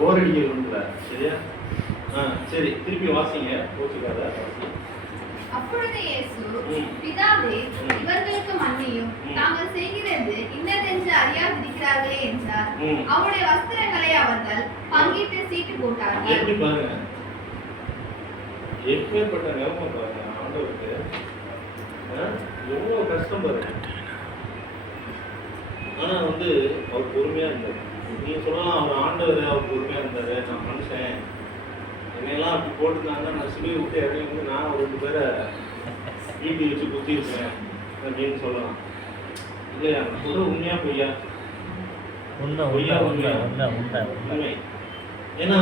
போர் அடிக்க சரியா? சரி, திருப்பி வாசிங்க. அப்பொழுது இயேசு, பிதாவே, இவர்களுக்கு மன்னியும், தாங்கள் செய்கிறது இன்னதென்று அறியாதிருக்கிறார்களே என்றார். அவருடைய வஸ்திரங்களை அவர்கள் பங்கிட்டு சீட்டு போட்டார்கள். எப்படி பாருங்க, எப்பேற்பட்ட நிலைமை பாருங்க. ஆண்டவருக்கு எவ்வளவு கஷ்டம் பாருங்க. ஆனா அவர் பொறுமையா இருந்தார். நீங்க சொல்லலாம், அவர் ஆண்டவர், அவர் பொறுமையா இருந்தாரு. நான் மனுஷன், என்னையெல்லாம் அப்படி போட்டுருந்தாங்க, நான் சிலுவை விட்டு இறங்கி நான் ஒரு 2 பேரை ஈட்டி வச்சு குத்திருக்கேன் அப்படின்னு சொல்லலாம். இல்லையா? சொல்ற உண்மையா பொய்யா? உண்மை. ஏன்னா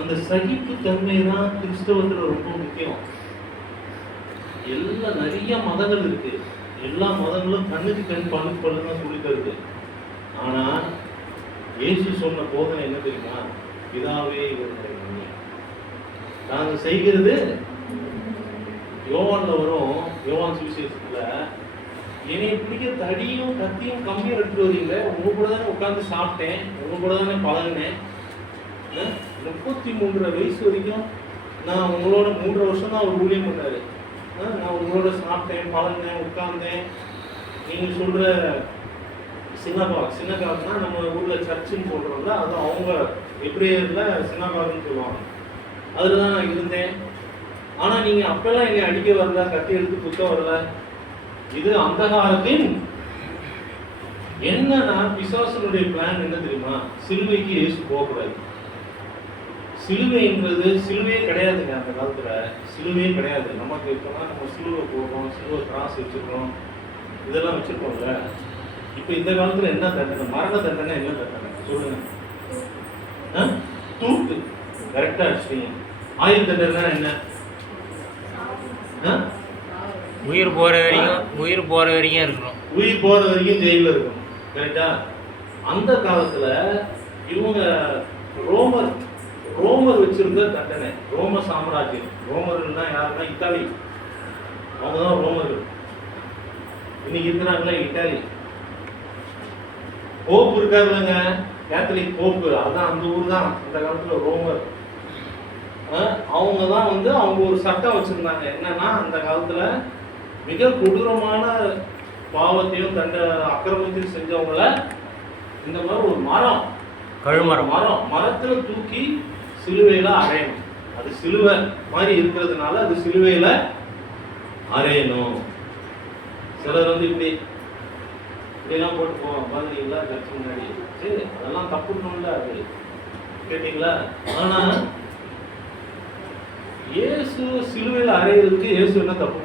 அந்த சகிப்பு தன்மை தான் கிறிஸ்தவத்துல ரொம்ப முக்கியம். நிறைய மதங்கள் இருக்கு. எல்லா மதங்களும் கண்ணுக்கு கண் பழுக்கு பழுதான் சொல்லி தருது. ஆனா இயேசு சொன்ன போதனை என்ன தெரியுமா? பிதாவே இவர்களை மன்னியும். நாங்க செய்கிறது யோவான்ல வரும். யோவான் சுவிசேஷத்துல, என்னை பிடிக்க தடியும் கத்தியும் கம்மியா எடுத்துட்டு வரீங்க. உங்க கூட தானே உட்காந்து சாப்பிட்டேன், உங்க கூட தானே பழகினேன். 33 வயசு வரைக்கும் நான் உங்களோட 3 வருஷம் தான் அவர் ஊழியம் பண்ணாரு. நான் உங்களோட சாப்பிட்டேன், பழகினேன், உட்கார்ந்தேன். நீங்க சொல்ற சின்னகாக்னா நம்ம ஊர்ல சர்ச்சுன்னு சொல்றோம்ல, அது அவங்க எப்ரேயர்ல சின்னகாக்னு சொல்லுவாங்க. அதுலதான் நான் இருந்தேன். ஆனா நீங்க அப்பெல்லாம் என்னை அடிக்க வரல, கத்தி எடுத்து குத்த வரல. இது அந்தகாரத்தின் என்னன்னா பிசாசனுடைய பிளான் என்ன தெரியுமா? சிலுவைக்கு இயேசு போகக்கூடாது. சிலுவை என்பது சிலுவையே கிடையாதுங்க. அந்த காலத்துல சிலுவையே கிடையாது. நமக்கு இப்பதான் நம்ம சிலுவை போடுறோம், சிலுவை கிராஸ் வச்சிருக்கோம், இதெல்லாம் வச்சிருக்கோம்ல. இப்ப இந்த காலத்துல என்ன தண்டனை? மரண தண்டனை. என்ன தண்டனை சொல்லுங்க? தூக்கு. கரெக்டா அடிச்சிட்டீங்க. ஆயுள் தண்டனை என்ன? உயிர் போற வரைக்கும் இருக்கணும். உயிர் போற வரைக்கும் ஜெயில இருக்கணும். கரெக்டா? அந்த காலத்துல இவங்க ரோமர் வச்சிருந்த தண்டனை. ரோம சாம்ராஜ்யம். ரோமர்கள்னா யாருன்னா இத்தாலி. அவங்கதான் ரோமர்கள். இன்னைக்கு இருக்கிறாங்களே இத்தாலி. போப்பு இருக்காருலங்க, கேத்தலிக் போப்பு. அதான் அந்த ஊர் தான் அந்த காலத்துல ரோமர். அவங்க தான் அவங்க ஒரு சட்டம் வச்சிருந்தாங்க. என்னன்னா அந்த காலத்துல மிக கொடூரமான பாவத்தையும் அக்கிரமத்தையும் செஞ்சவங்கள இந்த மாதிரி ஒரு மரத்துல தூக்கி சிலுவையில அறையணும். அது சிலுவை மாதிரி இருக்கிறதுனால அது சிலுவையில அறையணும். சிலர் இப்படிலாம் போட்டு போவாங்க பாத்தீங்களா சர்ச்சு முன்னாடி. சரி, அதெல்லாம் தப்புன்னு அது கேட்டீங்களா? ஆனா இயேசு சிலுவையில அறையிறதுக்கு இயேசு என்ன தப்பு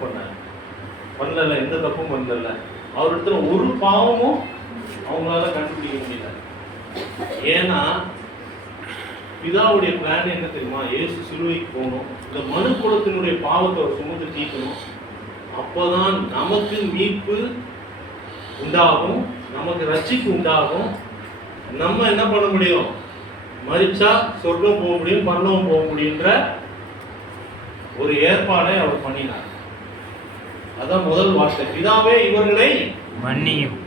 பண்ணல? எந்த தப்பும் பண்ணல. அவரிடத்துல ஒரு பாவமும் அவங்களால கண்டுபிடிக்க முடியல. ஏன்னா பிதாவுடைய பிளான் என்ன தெரியுமா? இயேசு சிலுவைக்கு போகணும், இந்த மனு குலத்தினுடைய பாவத்தை அவர் சுமந்து தீர்க்கணும். அப்பதான் நமக்கு மீட்பு உண்டாகும், நமக்கு ரட்சிப்பு உண்டாகும். நம்ம என்ன பண்ண முடியும்? மரிச்சா சொர்க்கம் போக முடியும், பரலோகம் போக முடியுன்ற ஒரு ஏற்பாடை அவர் பண்ணினார். அதான் முதல் வார்த்தை, பிதாவே இவர்களை மன்னியும்.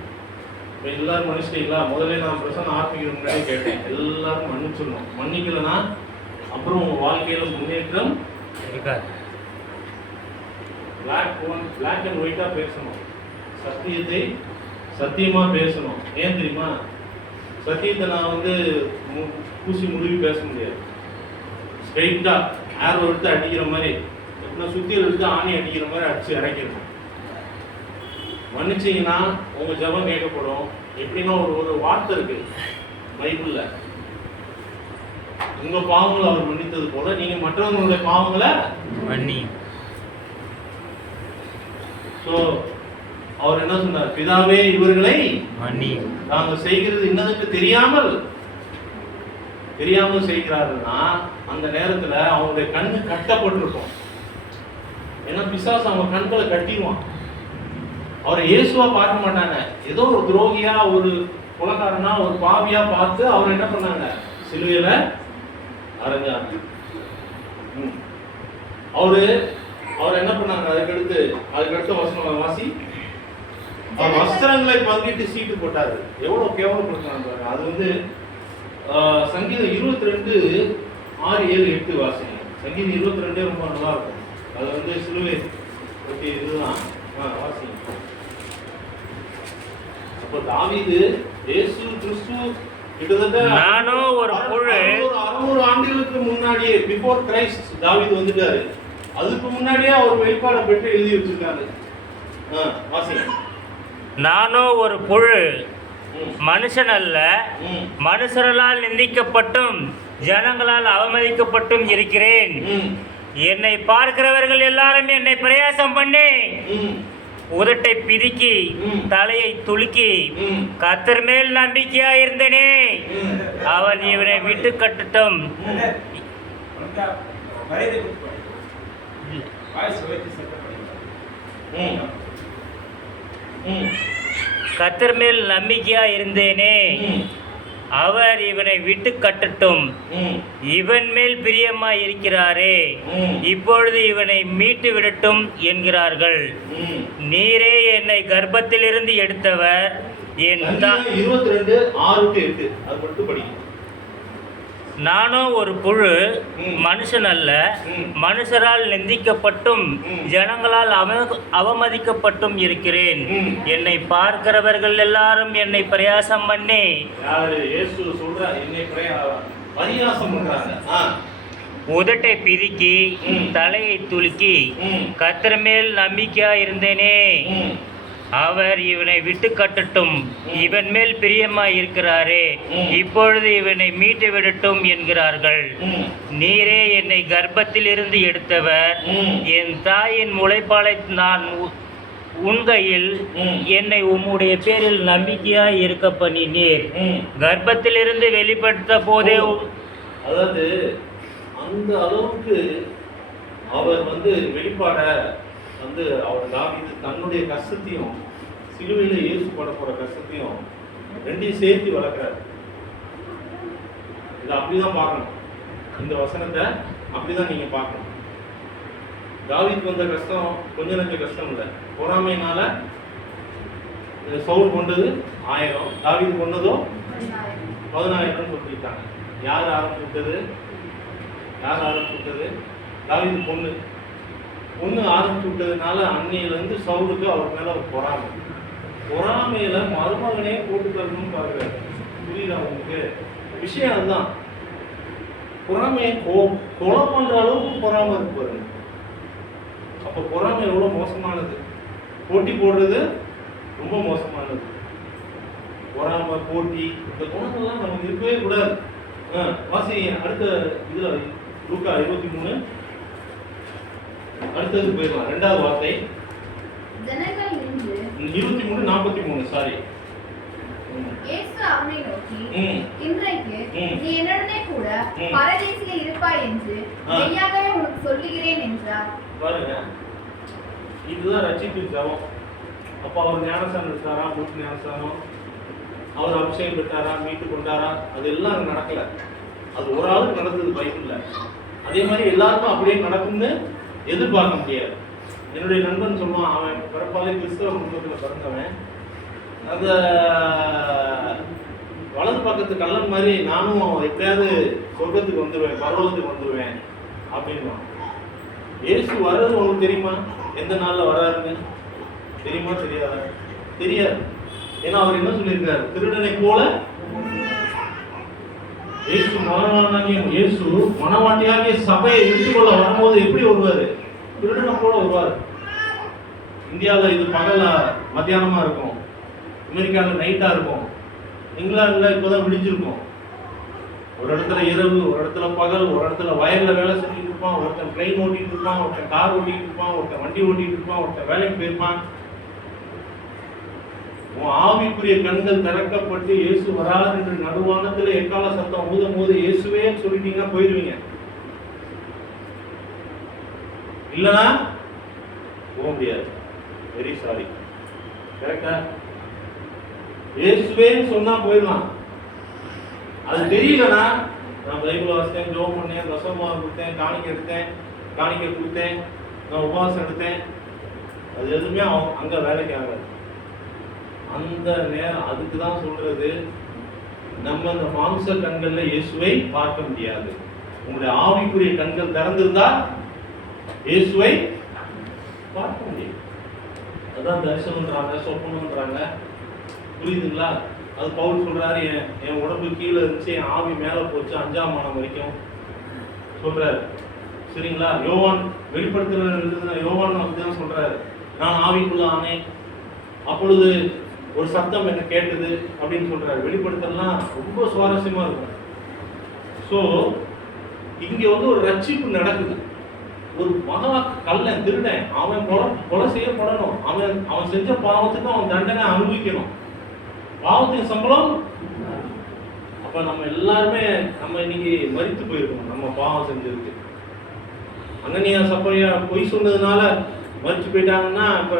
எல்லாரும் மன்னிச்சிட்டீங்களா? முதல்ல நான் பிரசன்ன ஆரம்பிக்கிற முன்னாடி கேட்டேன், எல்லாரும் மன்னிச்சிடணும். மன்னிக்கலன்னா அப்புறம் உங்க வாழ்க்கையில முன்னேற்றம் இருக்காது. பிளாக் அண்ட் ஒயிட்டா பேசணும், சத்தியத்தை சத்தியமா பேசணும். ஏன் தெரியுமா? சத்தியத்தை நான் பூசி முழுவி பேச முடியாது. ஸ்ட்ரெயிட்டா ஆரோ எடுத்து அடிக்கிற மாதிரி, சுத்தியில் எடுத்து ஆணி அடிக்கிற மாதிரி அடிச்சு இறக்கிடணும். மன்னிச்சீங்கன்னா உங்க ஜெபம் கேட்கப்படும். எப்படின்னா ஒரு வார்த்தை இருக்கு பைபிள்ல, உங்க பாவங்களை அவர் மன்னித்தது போல நீங்க மற்றவங்களுடைய பாவங்களை மன்னி. சோ அவர் என்ன சொன்னார்? பிதாவே இவர்களை மன்னி. நாங்க செய்கிறது இன்னதுக்கு தெரியாமல் செய்கிறாருன்னா அந்த நேரத்துல அவங்களுடைய கண்ணு கட்டப்பட்டிருக்கும். ஏன்னா பிசாசு அவங்க கண்களை கட்டிடுவான். அவரை இயேசுவா பார்க்க மாட்டாங்க, ஏதோ ஒரு துரோகியா, ஒரு குலகாரனா, ஒரு பாவியா பார்த்து அவர் என்ன பண்ணாங்க? சிலுவையில அரைஞ்சாங்க. அவரு அவர் என்ன பண்ணாங்க? அதுக்கடுத்த வசனம் வாசி. அவர் வஸ்திரங்களை பங்கிட்டு சீட்டு போட்டாரு. எவ்வளவு கேவலப்படுத்தாங்க. அது வந்து சங்கீதம் 22:6-7-8 வாசிங்க. சங்கீதம் 22 ரொம்ப நல்லா இருக்கும். அது வந்து சிலுவை ஓகே இதுதான் வாசிங்க. அப்போ தாவீது இயேசு கிறிஸ்து கிட்டத்தட்ட நானோ ஒரு புழு 600 ஆண்டுகளுக்கு முன்னாடியே பிஃபோர் கிரைஸ்ட் தாவீது வந்துட்டாரு. அதுக்கு முன்னாடியே அவர் வெளிப்பாடை பெற்று எழுதி வச்சிருக்காரு. வாசிங்க. நானோ ஒரு புழு, மனுஷன் அல்ல, மனுஷர்களால் நிந்திக்கப்பட்டும் ஜனங்களால் அவமதிக்கப்பட்டும் இருக்கிறேன். என்னை பார்க்கிறவர்கள் எல்லாரும் என்னை பிரயாசம் பண்ணி உதட்டை பிதுக்கி தலையை துலுக்கி கர்த்தர் மேல் நம்பிக்கையா இருந்தேனே, அவன் இவனை விட்டு கட்டட்டும். கர்த்தர் மேல் நம்பிக்கையா இருந்தேனே, அவர் இவனை விட்டு கட்டட்டும். இவன் மேல் பிரியமாய் இருக்கிறாரே, இப்பொழுது இவனை மீட்டு விடட்டும் என்கிறார்கள். நீரே என்னை கர்ப்பத்திலிருந்து எடுத்தவர். என் 22:6-8 அது மட்டும் படிங்க. நானோ ஒரு புழு, மனுஷன் அல்ல, மனுஷரால் நிந்திக்கப்பட்டும் ஜனங்களால் அவமதிக்கப்பட்டும் இருக்கிறேன். என்னை பார்க்கிறவர்கள் எல்லாரும் என்னை பிரயாசம் பண்ணி உதட்டை பிதுக்கி தலையை துலுக்கி கர்த்தர் மேல் நம்பிக்கையா இருந்தேனே, அவர் இவனை விட்டு கட்டட்டும். இவன் மேல் பிரியமாய் இருக்கிறாரே, இப்பொழுது இவனை மீட்டு விடட்டும் என்கிறார்கள். நீரே என்னை கர்ப்பத்தில் இருந்து எடுத்தவர். என் தாயின் முளைப்பாலை நான் உண்கையில் என்னை உம்முடைய பேரில் நம்பிக்கையாய் இருக்க பண்ணினீர். கர்ப்பத்திலிருந்து வெளிப்படுத்த போதே, அதாவது அந்த அளவுக்கு அவர் வந்து வெளிப்பாட வந்து அவர் தாவீது தன்னுடைய கஷ்டத்தையும் சிலுவையில் இயேசு பட போற கஷ்டத்தையும் ரெண்டையும் சேர்த்து வளர்க்கிறார். இதை அப்படிதான் பார்க்கணும். இந்த வசனத்தை அப்படிதான் நீங்க பார்க்கணும். தாவீதுக்கு வந்த கஷ்டம் கொஞ்ச நஞ்ச கஷ்டம் இல்லை. பொறாமையினால சவுல் கொண்டது 1000, தாவீது கொண்டதோ 10000 சொல்லிட்டாங்க. யார் ஆரம்பிச்சுட்டது? தாவீது பொண்ணு ஆரம்பிச்சு விட்டதுனால அன்னையிலேருந்து சவுலுக்கு அவர் மேல ஒரு பொறாமையில மருமகனே போட்டு தரணும்னு பாக்குறாரு. புரியுதா உங்களுக்கு? விஷயம் அதுதான். பொறாமையை கொலை பண்ற அளவுக்கு பொறாமை இருக்கு பாருங்க. அப்ப பொறாமை எவ்வளவு மோசமானது. போட்டி போடுறது ரொம்ப மோசமானது. பொறாமை, போட்டி, இந்த குணங்கள்லாம் நமக்கு இருக்கவே கூடாது. வாசி அடுத்த இதுல லூக்கா 23 அடுத்தது போயிடலாம். 2வது வார்த்தை ஜனங்கள் நின்று 23:43 சாரி. இயேசு அவனை நோக்கி, இன்றைக்கு நீ என்னுடனே கூட பரதேசிலே இருப்பாய் என்று மெய்யாகவே உனக்கு சொல்லுகிறேன் என்றார். பாருங்க, இதுதான் ரட்சிப்பின் ஜெபம். அப்ப அவர் ஞானஸ்நானம் எடுத்தாரா? மூச்சு ஞானஸ்நானம். அவர் அபிஷேகம் பெற்றாரா? மீட்டு கொண்டாரா? அதெல்லாம் அங்கே நடக்கல. அது ஒரு ஆளுக்கு நடந்தது பைபிள்ல. அதே மாதிரி எல்லாருக்கும் அப்படியே நடக்கும்னு எதிர்பார்க்க முடியாது. என்னுடைய நண்பன் சொல்லுவான், அவன் பிறப்பாலே கிறிஸ்தவ குடும்பத்தில் பிறந்தவன். அந்த வலது பக்கத்து கள்ளன் மாதிரி நானும் எப்படியாவது சொர்க்கத்துக்கு வந்துடுவேன், பரலோகத்துக்கு வந்துடுவேன் அப்படின்வான். இயேசு வர்றது உங்களுக்கு தெரியுமா? எந்த நாளில் வர்றாருன்னு தெரியுமா? தெரியாதா? தெரியாது. ஏன்னா அவர் என்ன சொல்லியிருக்காரு? திருடனை போல இயேசு இயேசு மனவாட்டியாகிய சபையை எடுத்துக்கொள்ள வரும்போது எப்படி வருவாரு? திருடனை போல வருவார். இந்தியாவில் இது பகல மத்தியானமா இருக்கும், அமெரிக்காவில் நைட்டா இருக்கும், இங்கிலாந்துல இப்போதான் விடிஞ்சிருக்கும். ஒரு இடத்துல இரவு, ஒரு இடத்துல பகல், ஒரு இடத்துல வயல்ல வேலை செஞ்சுட்டு இருப்பான், ஒருத்தன் ட்ரெயின் ஓட்டிட்டு இருப்பான், ஒருத்தன் கார் ஓட்டிட்டு இருப்பான், ஒருத்தன் வண்டி ஓட்டிட்டு இருப்பான், ஒருத்தன் வேலைக்கு போயிருப்பான். உன் ஆவிக்குரிய கண்கள் திறக்கப்பட்டு இயேசு வராது என்று நடுவானத்துல எக்கால சத்தம் ஊதும் போது இயேசுவே சொல்லிட்டீங்கன்னா போயிடுவீங்க. இல்லனா போக முடியாது. Very sorry. கரெக்டா? இயேசுவே சொன்னா போயிடலாம். அது தெரியலனா, நான் பைபிள் வாசித்தேன், ஜெபம் பண்ணேன், தசமபாகம் கொடுத்தேன், காணிக்கை எடுத்தேன், காணிக்கை கொடுத்தேன், நான் உபவாசம் எடுத்தேன், அது எதுவுமே அங்கே வேலைக்கு ஆகாது. அந்த நேரம் அதுக்கு தான் சொல்றது, நம்ம இந்த மாம்ச கண்கள்ல இயேசுவை பார்க்க முடியாது. உங்களுடைய ஆவிக்குரிய கண்கள் திறந்திருந்தால் இயேசுவை பார்க்க முடியும். அதான் தரிசனம்ன்றாங்க, சொப்பனம்ன்றாங்க. புரியுதுங்களா? அது பவுல் சொல்றாரு, என் உடம்பு கீழே இருந்துச்சு, என் ஆவி மேலே போச்சு, 5ஆம் மானம் வரைக்கும் சொல்றாரு. சரிங்களா? யோவான் வெளிப்படுத்துற யோவான் அப்படிதான் சொல்றாரு, நான் ஆவிக்குள்ள ஆனேன், அப்பொழுது ஒரு சத்தம் என்ன கேட்டது அப்படின்னு சொல்றாரு. வெளிப்படுத்தலாம் ரொம்ப சுவாரஸ்யமா இருக்கும். ஸோ இங்க வந்து ஒரு ரட்சிப்பு நடக்குது. ஒரு மகா கள்ளன், திருடன், அவன் கொலை செய்யப்படணும். அவன் செஞ்ச பாவத்துக்கு அவன் தண்டனை அனுபவிக்கணும். பாவத்தின் சம்பளம். அப்ப நம்ம எல்லாருமே நம்ம இன்னைக்கு மரித்து போயிருக்கோம் நம்ம பாவம் செஞ்சதுக்கு. அனனியா சப்பரியா பொய் சொன்னதுனால மரிச்சு போயிட்டாங்கன்னா, இப்ப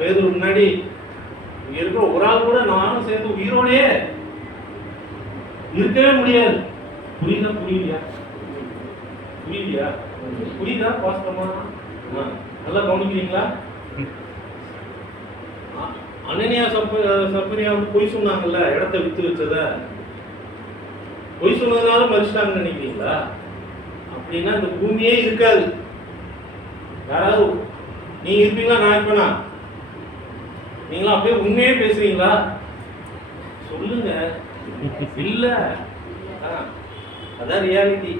பேதுரு முன்னாடி இங்க இருக்கிற ஒரு ஆள் கூட நானும் சேர்ந்து உயிரோடே இருக்கவே முடியாது. புரியுதா? புரியுதா? வாஸ்தவமா நல்லா கவனிக்கிறீங்களா? அனனியா சப்பரியா வந்து பொய் சொன்னாங்கல்ல, இடத்த வித்து வச்சத பொய் சொன்னதுனால மரிச்சிட்டாங்கன்னு நினைக்கிறீங்களா? அப்படின்னா இந்த பூமியே இருக்காது. யாராவது நீங்க இருப்பீங்களா? நான் இருப்பேனா? நீங்களா அப்படியே உண்மையே பேசுறீங்களா? சொல்லுங்க. இல்ல, அதான் ரியாலிட்டி.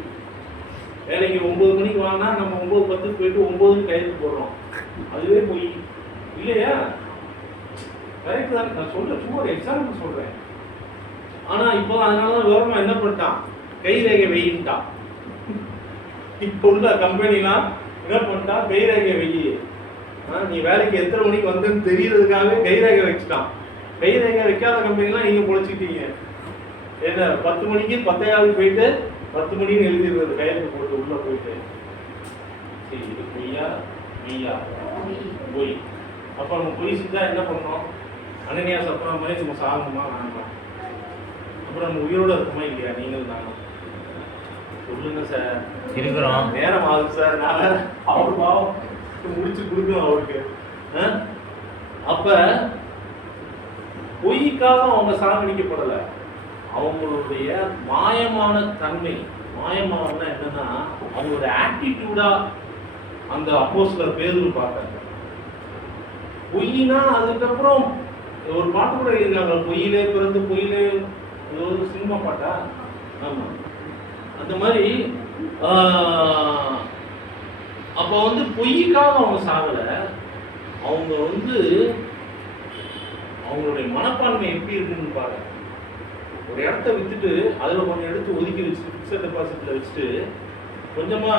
வேலைக்கு 9 மணிக்கு வாங்கினா நம்ம 9:10 போயிட்டு 9 கையெழுத்து போடுறோம். அதுவே போய் இல்லையா? கரெக்ட் தான். நான் சும்மா ஒரு எக்ஸாம்பிள் சொல்றேன். ஆனா இப்போ அதனால கவர்மெண்ட் என்ன பண்ணிட்டான், கைரேகை வெயிட்டான். இப்போ உள்ள கம்பெனிலாம் என்ன பண்ணிட்டான், கைரேகை வெயி. நீ வேலைக்கு எத்தனை மணிக்கு வந்தேன்னு தெரியறதுக்காகவே கைரேகை வச்சுட்டான். கைரேகை வைக்காத கம்பெனிலாம் நீங்க பொழைச்சிட்டீங்க. என்ன 10 மணிக்கு 10:15 போயிட்டு 10 மணின்னு எழுதிடுறது, கையெழுத்து போட்டு உள்ள போயிட்டு. சரி, இது பொய்யா மெய்யா? பொய். அப்ப நம்ம பொய் செஞ்சா என்ன பண்ணணும்? அனனியா சப்பரா மாதிரி நம்ம சாகணுமா வேண்டாம்? அப்புறம் நம்ம உயிரோட இருக்குமா இல்லையா? நீங்கள் தாங்க சொல்லுங்க சார். இருக்கிறோம். நேரம் ஆகுது சார். நான் அவர் பாவம் முடிச்சு கொடுக்கணும் அவருக்கு. அப்ப பொய்க்காக அவங்க சாகடிக்கப்படல. அவங்களுடைய மாயமான தன்மை, மாயமானதுன்னா என்னன்னா அவங்களோட ஆட்டிடியூடா அந்த அப்போஸ்தலர் பேதுரு பார்த்தாங்க. பொய்னா அதுக்கப்புறம் ஒரு பாட்டு கூட எழுதினாங்க, பொய்யிலே பிறந்து பொய்யிலே, ஒரு சினிமா பாட்டா? ஆமா, அந்த மாதிரி. அப்போ வந்து பொய்க்காக அவங்க சாகல. அவங்க வந்து அவங்களுடைய மனப்பான்மை எப்படி இருக்குன்னு பாருங்க. ஒரு இடத்த வித்துட்டு அதில் கொஞ்சம் எடுத்து ஒதுக்கி வச்சுட்டு ஃபிக்ஸட் டெபாசிட்ல வச்சுட்டு கொஞ்சமா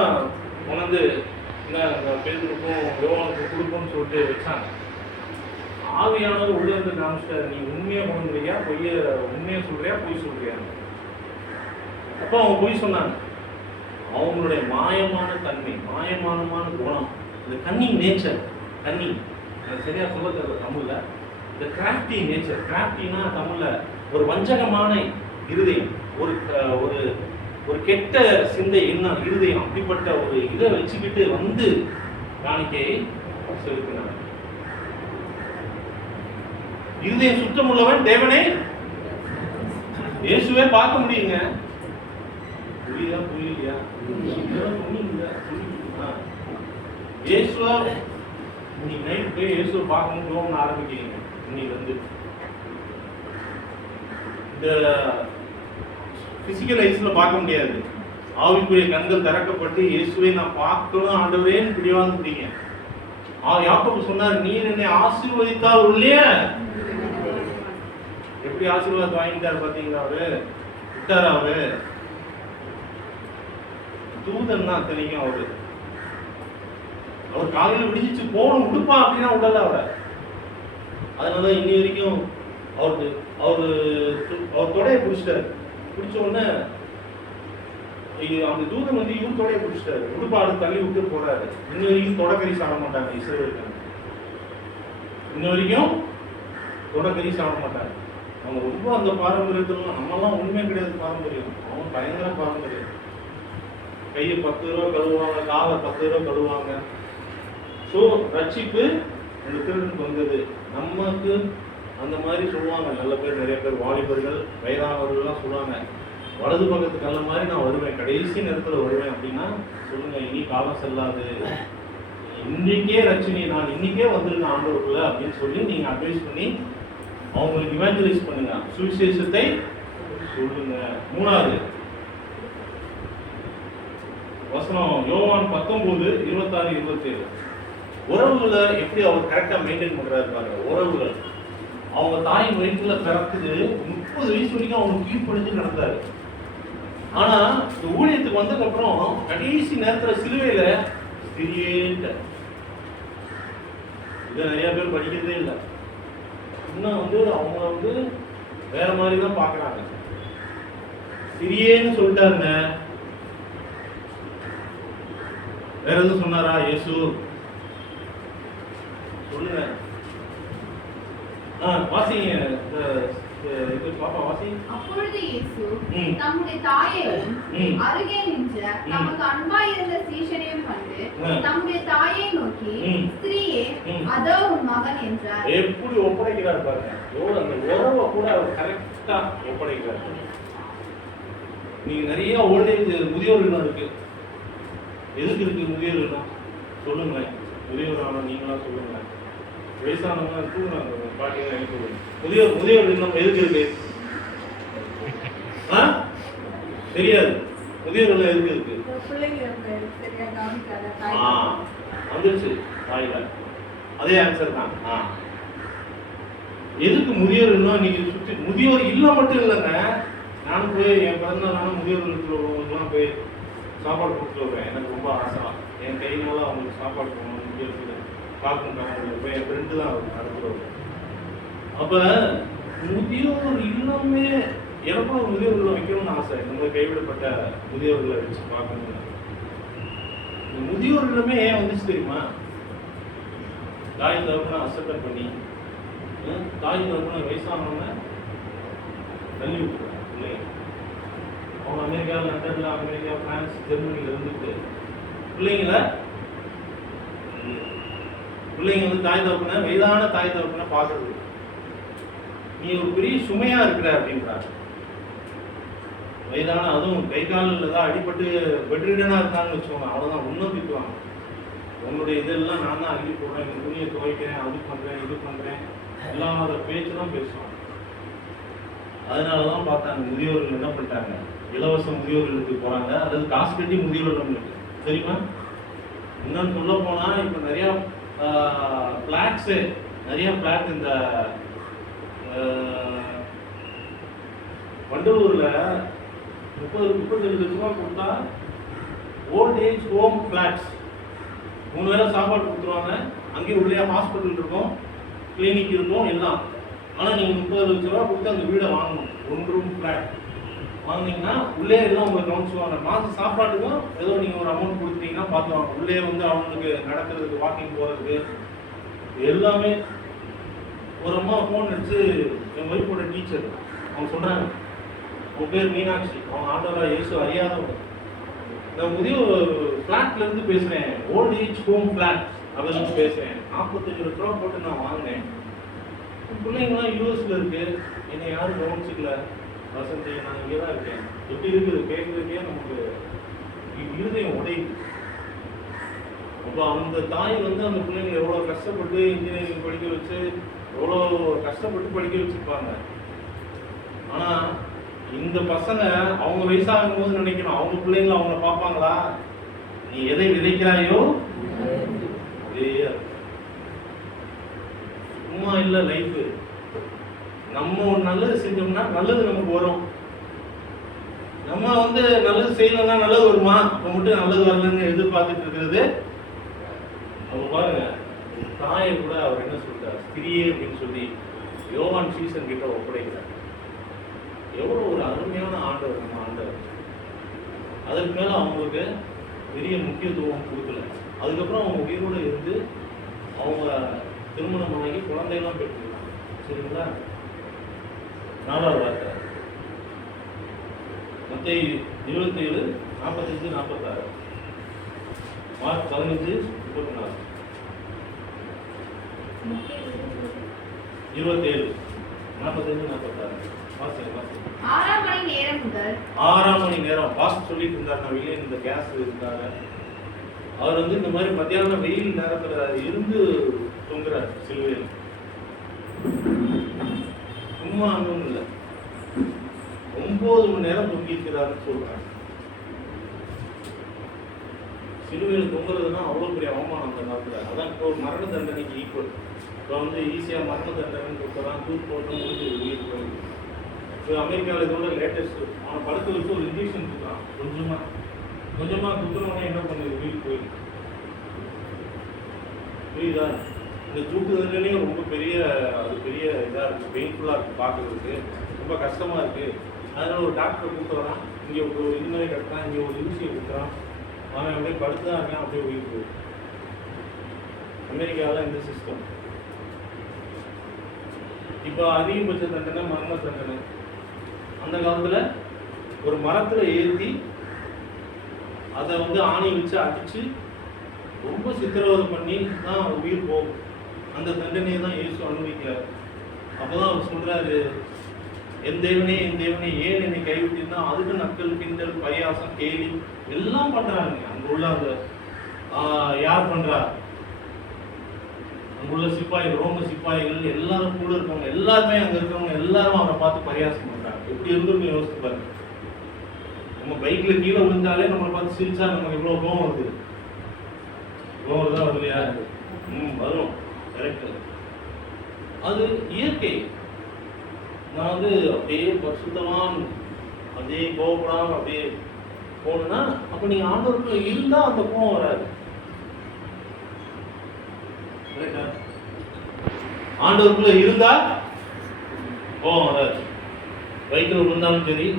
உணர்ந்து பேருக்கும் யோவானுக்கும் கொடுப்போம்னு சொல்லிட்டு வச்சாங்க. ஆவியானவர் உள்ள இருந்து காமிச்சிட்டாரு, நீ உண்மையா பண்ணுறியா பொய்ய, உண்மையா சொல்றியா பொய் சொல்றியா? அப்போ அவங்க பொய் சொன்னாங்க. அவங்களுடைய மாயமான தன்மை, மாயமான குணம், இந்த கன்னிங் நேச்சர், கன்னிங் சரியா சொல்ல தெரியல தமிழ்ல, இந்த கிராஃப்டி நேச்சர். கிராஃப்டினா தமிழ்ல ஒரு வஞ்சகமான இருதயம், ஒரு ஒரு ஒரு கெட்ட சிந்தை எண்ணம் இருதயம். அப்படிப்பட்ட ஒரு இதை வச்சுக்கிட்டு வந்து காணிக்கையை செலுத்தினார். இருதயம் சுத்தமுள்ளவன் தேவனே இயேசுவே பார்க்க முடியுங்க. புரியுதா? புரியலையா? இயேசுவா இன்னைக்கு நைட் போய் இயேசுவை பார்க்கணும்னு ஆரம்பிக்கிறீங்க. இன்னைக்கு வந்து இந்த பிசிக்கல் ஐஸ்ல பார்க்க முடியாது. ஆவிக்குரிய கண்கள் திறக்கப்பட்டு இயேசுவை நான் பார்க்கணும் ஆண்டவரேன்னு பிடிவாந்துட்டீங்க. யாக்கோபு சொன்னார், நீர் என்னை ஆசீர்வதித்தால் உள்ளே. எப்படி ஆசீர்வாதம் வாங்கிட்டார் பாத்தீங்களா? அவரு விட்டார். அவரு தூதன் தான் தெரியும். அவர் காலையில் விடிச்சு போகணும் உடுப்பா அப்படின்னா உடல அவரை. அதனால இன்னி வரைக்கும் அவர் தொடைய பிடிச்சிட்டாரு. பிடிச்ச உடனே அந்த தூதன் வந்து இவன் தொடைய பிடிச்சிட்டாரு. உடுப்பாடு தள்ளி விட்டு போறாரு. இன்ன வரைக்கும் தொடக்கறி சாட மாட்டாங்க இஸ்ரவேலுக்கு. இன்ன வரைக்கும் தொடக்கறி சாட மாட்டாங்க. அவங்க ரொம்ப அந்த பாரம்பரியத்துல, நம்மலாம் உண்மை கிடையாது பாரம்பரியம். அவங்க பயங்கர பாரம்பரியம். கையை 10 ரூபா கழுவுவாங்க, காலை 10 ரூபா கழுவுவாங்க. ஸோ ரட்சிப்பு அந்த திருடனுக்கு வந்தது. நமக்கு அந்த மாதிரி சொல்லுவாங்க நல்ல பேர், நிறைய பேர் வாலிபர்கள் வயதானவர்கள்லாம் சொல்லுவாங்க, வலது பக்கத்துக்கு நல்ல மாதிரி நான் வருவேன், கடைசி நேரத்தில் வருவேன் அப்படின்னா சொல்லுங்க, இனி காலம் செல்லாது, இன்னைக்கே ரட்சணி, நான் இன்னைக்கே வந்துருக்கேன் ஆண்டவருக்குள்ள அப்படின்னு சொல்லி நீங்க அட்வைஸ் பண்ணி அவங்களுக்கு இவாஞ்சலைஸ் பண்ணுங்க, சுவிசேஷத்தை சொல்லுங்க. 3வது வசனம் யோவான் 19:26-27. உறவுகளை எப்படி அவர் கரெக்டா மெயின்டைன் பண்றாரு பாருங்க. உறவுகள் அவங்க தாய் வயிற்றுல பிறக்குது, 30 வயசு வரைக்கும் அவங்க கீழ்ப்படிஞ்சு நடந்தாரு. ஆனா இந்த ஊழியத்துக்கு வந்ததுக்கு அப்புறம் கடைசி நேரத்துல சிலுவையில திரியேன்ட்ட. இதை நிறைய பேர் படிக்கிறதே இல்லை. இன்னும் அவங்க வேற மாதிரி தான் பாக்குறாங்க. சிறியேன்னு சொல்லிட்டாருங்க. வேற எதுவும் சொன்னாரா இயேசு? சொல்லுங்க. வாசிங்க, பாப்பா வாசி. அப்பொழுது இயேசு தம்முடைய தாயையும் அருகே நின்ற தமக்கு அன்பாய் இருந்த சீஷனையும் கண்டு தம்முடைய தாயை நோக்கி, ஸ்திரீயே, அதோ உன் மகன் என்றார். எப்படி ஒப்படைக்கிறார் பாருங்க. அந்த உறவை கூட அவர் கரெக்டா ஒப்படைக்கிறார். நீங்க நிறைய ஓல்டேஜ் முதியோர் இல்லம் இருக்கு. எதுக்கு இருக்கு முதியோர் இல்லம்? சொல்லுங்க. முதியோர் ஆனா நீங்களா சொல்லுங்க. வயசானவங்க தூங்குறாங்க பாத்தீங்கன்னா எனக்கு முதியோர் இல்லம் எதுக்கு இருக்கு? தெரியாது. முதியோர் இல்லம் எதுக்கு இருக்கு? வந்துருச்சு தாயில. அதே ஆன்சர் தான். எதுக்கு முதியோர் இல்லம் இன்னைக்கு சுற்றி? முதியோர் இல்லம் மட்டும் இல்லைங்க. நானும் போய் என் பிறந்தநாள் முதியோர் இல்லத்துலாம் போய் சாப்பாடு கொடுத்துட்டு வருவேன். எனக்கு ரொம்ப ஆசை. என் கையினால அவங்களுக்கு சாப்பாடு போகணும், முதியோர்கள் பார்க்கணும். போய் என் ஃப்ரெண்டு தான் நடத்துட்டு வருவேன். அப்போ முதியோர் இல்லமே எனக்கும் ஒரு முதியோர் இல்லம் வைக்கணும்னு ஆசை. நம்மளை கைவிடப்பட்ட முதியோர்களை வச்சு பார்க்கணும். இந்த முதியோர் இல்லமே ஏன் வந்துச்சு தெரியுமா? தாய் தகப்பனை அசப்ட் பண்ணி, தாய் தகப்பனை வயசானவங்க தள்ளி விட்டுருவாங்க. அவங்க அமெரிக்கா, லண்டன்ல, அமெரிக்கா, பிரான்ஸ், ஜெர்மனில இருந்துட்டு பிள்ளைங்க தாய் தகப்பனை, வயதான தாய் தகப்பனை பார்க்கறது, நீ ஒரு பெரிய சுமையா இருக்கிற அப்படின்றாங்க. வயதான, அதுவும் கை காலில் ஏதாவது அடிபட்டு பெட்ரிடனா இருந்தாங்கன்னு வச்சுக்கோங்க, அவ்வளோதான் ஒன்றும் திட்டுவாங்க. உன்னுடைய இதெல்லாம் நான் தான் அள்ளி போடுறேன், இந்த துணியை துவைக்கிறேன், அது பண்ணுறேன், இது பண்ணுறேன், எல்லாத பேச்சு தான் பேசுவாங்க. அதனால தான் பார்த்தாங்க முதியோர்கள் என்ன பண்ணிட்டாங்க, இலவச முதியோர்களுக்கு போகிறாங்க, அதாவது காசு கட்டி முதியோர்களுக்கு. தெரியுமா? இன்னும் சொல்ல போனால் இப்போ நிறையா ஃப்ளாட்ஸு, நிறையா ஃப்ளாட் இந்த வண்டலூரில் 30-32 லட்ச ரூபா கொடுத்தா ஓல்ட் ஏஜ் ஹோம் ஃப்ளாட்ஸ், 3 வேளை சாப்பாடு கொடுத்துருவாங்க. அங்கேயும் உள்ளே ஹாஸ்பிட்டல் இருக்கும், கிளினிக் இருக்கும், எல்லாம். ஆனால் நீங்கள் 30 லட்ச ரூபா கொடுத்து அந்த வீடை வாங்கணும். 1 ரூம் ஃப்ளாட் வாங்கினீங்கன்னா உள்ளே எல்லாம் உங்களுக்கு கவனிச்சுவாங்க. மாதம் சாப்பாட்டுக்கும் ஏதோ நீங்கள் ஒரு அமௌண்ட் கொடுத்துட்டீங்கன்னா பார்த்துவாங்க. உள்ளே அவங்களுக்கு நடக்கிறதுக்கு, வாக்கிங் போகிறதுக்கு எல்லாமே. ஒரு அம்மா ஃபோன் அடிச்சு, என் ஒய்ஃபோட டீச்சர், அவங்க சொல்கிறாங்க, அவங்க பேர் மீனாட்சி, அவங்க ஆண்டவரா இயேசு அறியாதவங்க. நான் முதியோர் ஃப்ளாட்லேருந்து பேசுகிறேன், ஓல்ட் ஏஜ் ஹோம் ஃப்ளாட் அதிலிருந்து பேசுகிறேன். 45 லட்ச ரூபா போட்டு நான் வாங்கினேன். பிள்ளைங்களாம் யூஎஸ்ல இருக்கு, என்னை யாரும் கவனிச்சுக்கல. வசந்தி, நான் இங்கே தான் இருக்கேன். எப்படி இருக்குது கேட்குறதுக்கே நமக்கு இருதயம் உடையுது. அப்போ அந்த தாய் அந்த பிள்ளைங்களை எவ்வளோ கஷ்டப்பட்டு இன்ஜினியரிங் படிக்க வச்சு, எவ்வளோ கஷ்டப்பட்டு படிக்க வச்சுருப்பாங்க. ஆனால் இந்த பசங்க அவங்க வயசாகும் போது நினைக்கணும், அவங்க பிள்ளைங்களை அவங்க பார்ப்பாங்களா? நீ எதை விதைக்கிறாயோ அதே சும்மா இல்லை லைஃபு. நம்ம ஒரு நல்லது செஞ்சோம்னா நல்லது நமக்கு வரும். நம்ம நல்லது செய்யணும்னா நல்லது வருமா? அப்போ மட்டும் நல்லது வரலன்னு எதிர்பார்த்துட்டு இருக்கிறது. அவங்க பாருங்க, தாயை கூட அவர் என்ன சொல்றார், ஸ்திரியே அப்படின்னு சொல்லி யோவான் சீசன் கிட்ட ஒப்படைக்கிறார். எவ்வளோ ஒரு அருமையான ஆண்டவர் நம்ம ஆண்டவர். அதுக்கு மேலே அவங்களுக்கு பெரிய முக்கியத்துவம் கொடுக்கல. அதுக்கப்புறம் அவங்க உயிரோடு இருந்து அவங்க திருமணம் ஆகி குழந்தையெல்லாம் பெற்றுருக்காங்க. சரிங்களா? 4வது வார்த்தை மத்தேயு 27:45-46, மார்க் 15:34. 27 45 46 வாசிங்க. 6 மணி நேரம் முதல் 6 மணி நேரம் பாஸ்ட் சொல்லிட்டு இருந்தார். நான் வெளியே இந்த கேஸ் இருந்தாரு. அவர் வந்து இந்த மாதிரி மத்தியானம் வெயில் நேரத்துல இருந்து தொங்குறார் சிலுவையில். சும்மா அனுபவம் இல்லை, 9 மணி நேரம் தொங்கி இருக்கிறாருன்னு சொல்றாங்க. சிலுவையில் தொங்குறதுன்னா அவ்வளோ பெரிய அவமானம் அந்த காலத்தில். அதான் இப்போ ஒரு மரண தண்டனைக்கு ஈக்குவல். இப்போ வந்து ஈஸியாக மரண தண்டனைன்னு கொடுத்தலாம், தூக்கு போட்டு முடிஞ்சு உயிர் போயிடுது. இப்போ அமெரிக்காவில் இதோட லேட்டஸ்ட் அவனை படுக்க வச்சு ஒரு இன்ஜெக்ஷன் கொடுக்குறான். கொஞ்சமாக குத்துறவனே என்ன பண்ணுது, உயிர் போயிடுது. புரியுதா? இந்த தூக்கு தண்டனையே ரொம்ப பெரிய இதாக இருக்குது, பெயின்ஃபுல்லாக இருக்குது, பார்க்குறதுக்கு ரொம்ப கஷ்டமாக இருக்குது. அதனால் ஒரு டாக்டரை கூப்பிட்றான், இங்கே ஒரு இது மாதிரி கட்டுறான், இங்கே ஒரு ஊசியை கொடுக்குறான், அவன் அப்படியே படுத்துதான் இருக்கான், அப்படியே உயிர் போகுது. அமெரிக்காவில் இந்த சிஸ்டம். இப்போ அதிகபட்ச தண்டனை மரண தண்டனை. அந்த காலத்தில் ஒரு மரத்தில் ஏற்றி அதை வந்து ஆணி வச்சு அடித்து ரொம்ப சித்திரவதை பண்ணி தான் உயிர் போகும். அந்த தண்டனையை தான் இயேசு அனுபவிக்கிறார். அப்போதான் அவர் சொல்கிறாரு, என் தேவனே ஏன் என்னை கைவிட்டீங்கன்னா, அதுக்கு நக்கல், கிண்டல், பரியாசம், கேலி எல்லாம் பண்ணுறாங்க. அங்கே உள்ள அந்த யார் பண்ணுறா, அங்குள்ள சிப்பாய்கள், ரோம சிப்பாய்கள் எல்லாரும் கூட இருக்கவங்க எல்லாருமே, அங்கே இருக்கவங்க எல்லாரும் அவரை பார்த்து பரியாசம் பண்ணுறாங்க. எப்படி இருந்துன்னு யோசிச்சு பாருங்க. நம்ம பைக்கில் கீழே விழுந்தாலே நம்மளை பார்த்து சிரிச்சா நமக்கு எவ்வளோ கோவம் வருது. கோவம் தான் வருது இல்லையா? வரும், கரெக்டு. அது இயற்கை. நான் வந்து அப்படியே பரிசுத்தவான், அப்படியே கோவப்படாமல் அப்படியே போகணுன்னா, அப்போ நீங்கள் ஆண்டவருக்குள்ள இருந்தால் அந்த கோவம் வராது. ஆண்டவருக்குள்ள இருந்தா கோவம் வராது. பைக்கில் விழுந்தாலும் சரி,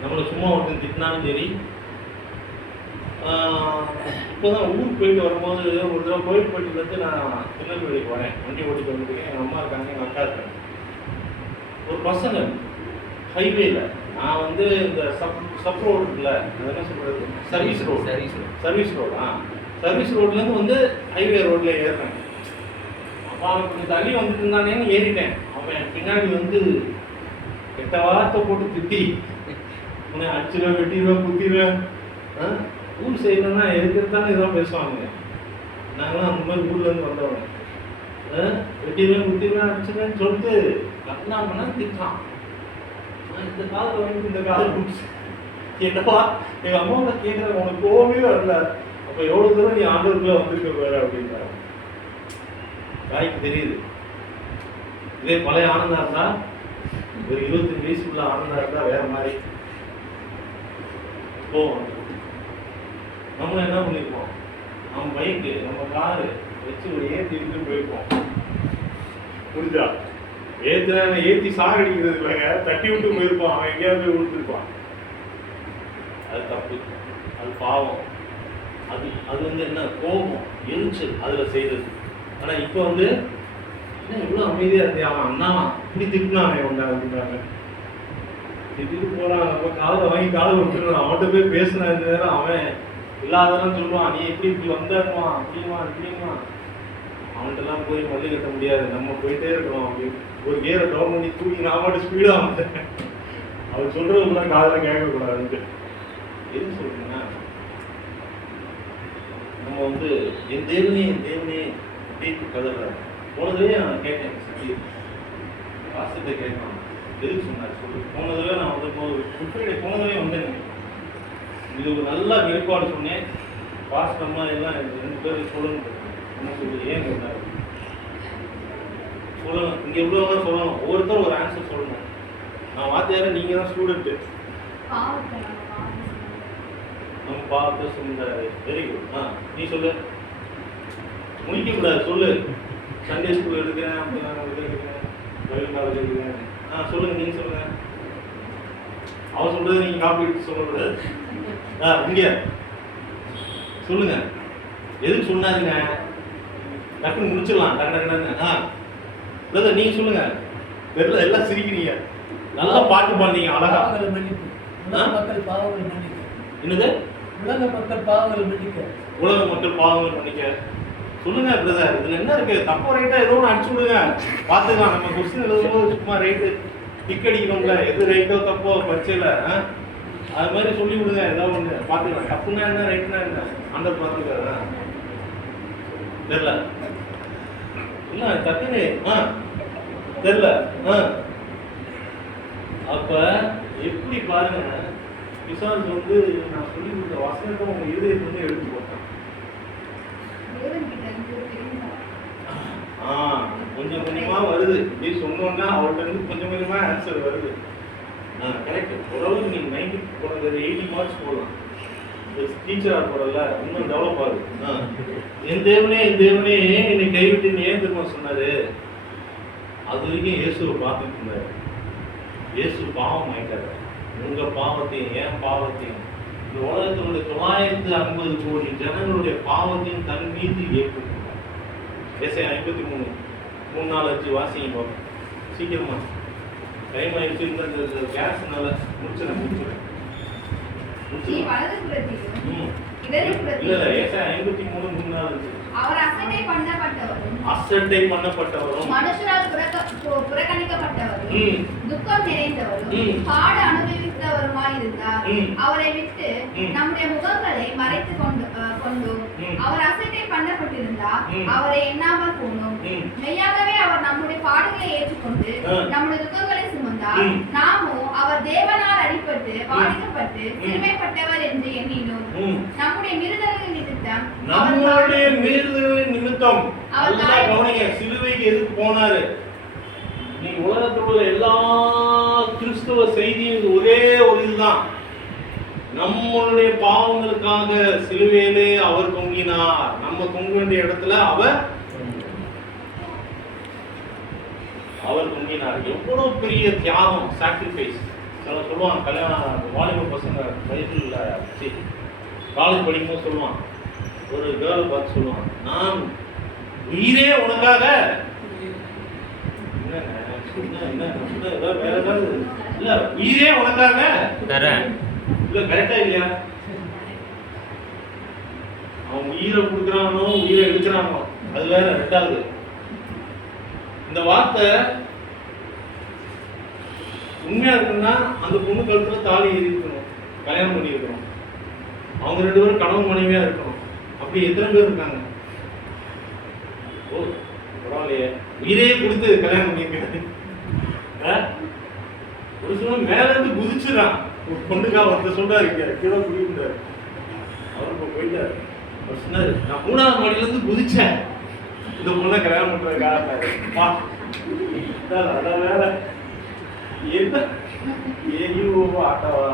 நம்மளை சும்மா ஒருத்தன் திட்டினாலும் சரி. இப்போதான் ஊருக்கு போயிட்டு வரும்போது ஒரு தடவை போயிட்டு நான் திருநெல்வேலிக்கு வரேன். வண்டி ஓட்டிட்டு வந்துருக்கேன். எங்கள் அம்மா இருக்காங்க, எங்கள் அக்கா இருக்காங்க. ஒரு பசங்க ஹைவேல, நான் வந்து இந்த சப் ரோடு இருக்குல்ல, அது என்ன சொல்றது, சர்வீஸ் ரோடு சர்வீஸ் ரோட்லேருந்து வந்து ஹைவே ரோட்டில் ஏறுறேன். அப்போ அவன் கொஞ்சம் தள்ளி வந்துட்டு இருந்தானேன்னு ஏறிட்டேன். அவன் பின்னாடி வந்து கெட்ட வார்த்தை போட்டு திட்டி, உன்னை அடிச்சிடுவேன், வெட்டிடுவேன், குத்திடுவேன். ஊர் செய்யணும்னா எதுக்குத்தானே இதான் பேசுவாங்க. நாங்களாம் அந்த மாதிரி ஊர்லேருந்து வந்தவங்க. வெட்டிடுவேன், குத்திடுவேன், அடிச்சிடுவேன்னு சொல்லிட்டு கட்டினா பண்ணா திட்டான். இந்த காலத்தில் வந்து இந்த காலம் கேட்டப்பா எங்கள் அம்மாவோட கேட்குறேன், உனக்கு கோவமே வரல. அப்போ எவ்வளோ தூரம் நீ ஆண்டவருக்குள்ள வந்திருக்க வேறு அப்படின்றாங்க. தாய்க்கு தெரியுது. இதே பழைய ஆனந்தா இருந்தா, ஒரு 25 வயசுக்குள்ள ஆனந்தா இருந்தா வேற மாதிரி போவோம். நம்மளும் என்ன பண்ணிருப்போம், நம்ம பைக்கு, நம்ம காரு வச்சு ஒரு ஏற்றி விட்டு போயிருப்போம். புரிஞ்சா? ஏற்றி சாகடிக்கிறது இல்லைங்க, தட்டி விட்டு போயிருப்பான். அவன் எங்கேயாவது போய் விழுந்துருப்பான். அது தப்பு, அது பாவம். அது வந்து என்ன, கோபம், எரிச்சல் அதில் செய்தது. ஆனால் இப்போ வந்து என்ன இவ்வளோ அமைதியாக இருந்தே, அவன் அண்ணாவா இப்படி திட்டினான் உண்டா அப்படின்றாங்க. திட்டிட்டு போகிறான். நம்ம காலை வாங்கி காலை விட்டுருவான். அவன்கிட்ட போய் பேசின நேரம் அவன் இல்லாததான் சொல்லுவான், நீ இப்படி வந்தாருமா, அப்படிமா இப்படிமா. அவன்கிட்டலாம் போய் மல்லி கட்ட முடியாது, நம்ம போயிட்டே இருக்கணும். அப்படின்னு ஒரு கேரை டவுன் பண்ணி தூக்கி நான் மட்டும் ஸ்பீடாக வந்தேன். அவர் சொல்கிறதுக்குள்ள காதில் கேட்கக்கூடாதுன்ட்டு. எது சொல்றீங்கன்னா, நம்ம வந்து என் தேவனே அப்படின்னு கதறாரு. போனதுலேயே நான் கேட்டேன், வாசத்தை கேட்கணும், எதுக்கு சொன்னார் சொல்லு. போனதுல நான் வந்து போனதுலேயே வந்தேன். இது ஒரு நல்ல வெளிப்பாடு சொன்னேன். பாஸ்ட் அம்மா எல்லாம் 2 பேருக்கு சொல்லணும். என்ன சொல்லி ஏன் கேட்டாரு சொல்லணும். இங்கே எவ்வளோ தான் சொல்லணும், ஒவ்வொருத்தரும் ஒரு ஆன்சர் சொல்லணும். நான் வாத்தியார, நீங்கள் தான் ஸ்டூடெண்ட்டு. நம்ம பாவத்தை சொன்னாரு. Very good. நீ சொல்லு, முடிக்கக்கூடாது, சொல்லு. சண்டே ஸ்கூல் எடுக்கிறேன், பைபிள் காலேஜ் எடுக்கிறேன். சொல்லுங்க, நீங்கள் சொல்லுங்க. அவன் சொல்றது நீங்கள் காப்பி எடுத்து சொல்லக்கூடாது. இங்கே சொல்லுங்க, எதுக்கு சொன்னாருங்க, டக்குன்னு முடிச்சிடலாம். டக்குன்னு பிரதர் நீங்கள் சொல்லுங்க. வெறும் எல்லாம் சிரிக்கிறீங்க, நல்லா பாட்டு பாடுறீங்க, அழகா. மக்கள் பாவங்கள் மன்னிக்க. என்னது? உலக மக்கள் பாவங்கள் மன்னிக்க. உலக மக்கள் பாவங்கள் மன்னிக்க. சொல்லுங்க பிரதர், இதுல என்ன இருக்கு? தப்பா ரைட்டா ஏதோ ஒன்று அடிச்சு விடுங்க, பாத்துக்கலாம். நம்ம கொஸ்டின் எழுதும்போது சும்மா ரைட்டு டிக் அடிக்கணும்ல, எது ரைட்டோ தப்போ பரீட்சையில அது மாதிரி சொல்லி விடுங்க, ஏதாவது ஒன்று பாத்துக்கலாம். தப்புனா என்ன ரைட்னா என்ன அந்த பார்த்துக்க தெரியல இல்ல டக்குன்னு தெரியல. அப்ப எப்படி பாருங்க, பிசாசு வந்து நான் சொல்லி கொடுத்த வசனத்தை உங்க இதயத்துல இருந்து எடுத்து போட்டேன். தேவன்கிட்ட இருந்து தெரியுமா? கொஞ்சம் கொஞ்சமா வருது. இப்படி சொன்னோம்னா அவர்கிட்ட இருந்து கொஞ்சம் கொஞ்சமா ஆன்சர் வருது. கரெக்ட். ஓரளவுக்கு நீங்க 90 போடுறது 80 மார்க்ஸ் போடலாம். டீச்சரா போடல, இன்னும் டெவலப் ஆகுது. என் தேவனே என்னை கைவிட்டு ஏன் தெரியுமா சொன்னாரு? அது வரைக்கும் இயேசுவை பார்த்துட்டு இருந்தாரு. இயேசு பாவம் ஆயிட்டாரு. உங்க பாவத்தையும் என் பாவத்தையும் இந்த உலகத்தினுடைய 950 கோடி ஜனங்களுடைய பாவத்தையும் தன் மீது ஏற்றுக்கொண்டார். ஏசாயா 53 3-4-5 வாசிங்க பார்ப்போம். சீக்கிரமா டைம் ஆயிடுச்சு. இந்த கேஸ்னால முடிச்சிடறேன். நீ வலதுபுறத்திலும் இல்ல இடதுபுறத்திலும் ஏசாயா 53 3-4-5 அவர் அசட்டை பண்ணப்பட்டவரும் மனுஷரால் புறக்கணிக்கப்பட்டவரும் துக்கம் நிறைந்தவரும் பாடு அனுபவித்தவருமாய் இருந்தார். அவரை விட்டு நம்முடைய முகங்களை மறைத்து கொண்டோம். அவர் அசட்டை பண்ணப்பட்டிருந்தார், அவரை எண்ணாமல் போனோம். மெய்யாகவே அவர் நம்முடைய பாடுகளை ஏற்றுக்கொண்டு நம்முடைய துக்கங்களை சுமந்தார். நாமோ அவர் தேவனால் அடிபட்டு பாதிக்கப்பட்டு சிறுமைப்பட்டவர் என்று எண்ணினோம். நம்முடைய மீறுதல்கள் நிமித்தம் சிலுவைக்கு எதுக்கு போனாரு? நீ உலகத்தில் உள்ள எல்லா கிறிஸ்துவ செய்தியும் ஒரே ஒரு இதுதான். நம்மளுடைய பாவங்களுக்காக சிலுவையிலே அவர் தொங்கினார். நம்ம தொங்க வேண்டிய இடத்துல அவர் தொங்கினார். எவ்வளவு பெரிய தியாகம், சாக்ரிஃபைஸ். சொல்லுவாங்க, கல்யாணம் வாலிப பசங்க வயசுல காலேஜ் படிக்கும்போது சொல்லுவான், ஒரு கேர்ளை பார்த்து சொல்லுவான், நான் உயிரே உனக்காக. வேற ஏதாவது இல்ல, உயிரே உனக்காக இல்ல, கரெக்டா இல்லையா? அவன் உயிரை கொடுக்குறானோ உயிரை எடுக்கிறானோ அது வேற. ரெண்டாவது இந்த வார்த்தை உண்மையா இருக்குன்னா அந்த பொண்ணு கழுத்துல தாலி இருக்கணும், கல்யாணம் பண்ணி இருக்கணும், அவங்க 2 பேரும் கணவன் மனைவியா இருக்கணும். அப்படி எத்தனை பேர் இருக்காங்க? ஓ பரவாயில்லையே, உயிரே கொடுத்து கல்யாணம் பண்ணிருக்காரு. ஒரு சொல்ல மேல இருந்து குதிச்சுறான். பொண்ணுக்கா ஒருத்தர் சொல்றாரு, கீழே குடிக்கிறாரு. அவர் இப்ப போயிட்டாரு. அவர் சொன்னாரு, நான் 3ஆவது மாடியில இருந்து குதிச்சேன் இந்த பொண்ணை கல்யாணம் பண்றதுக்காக. அதான் வேற என்ன ஏயோ ஆட்டவா,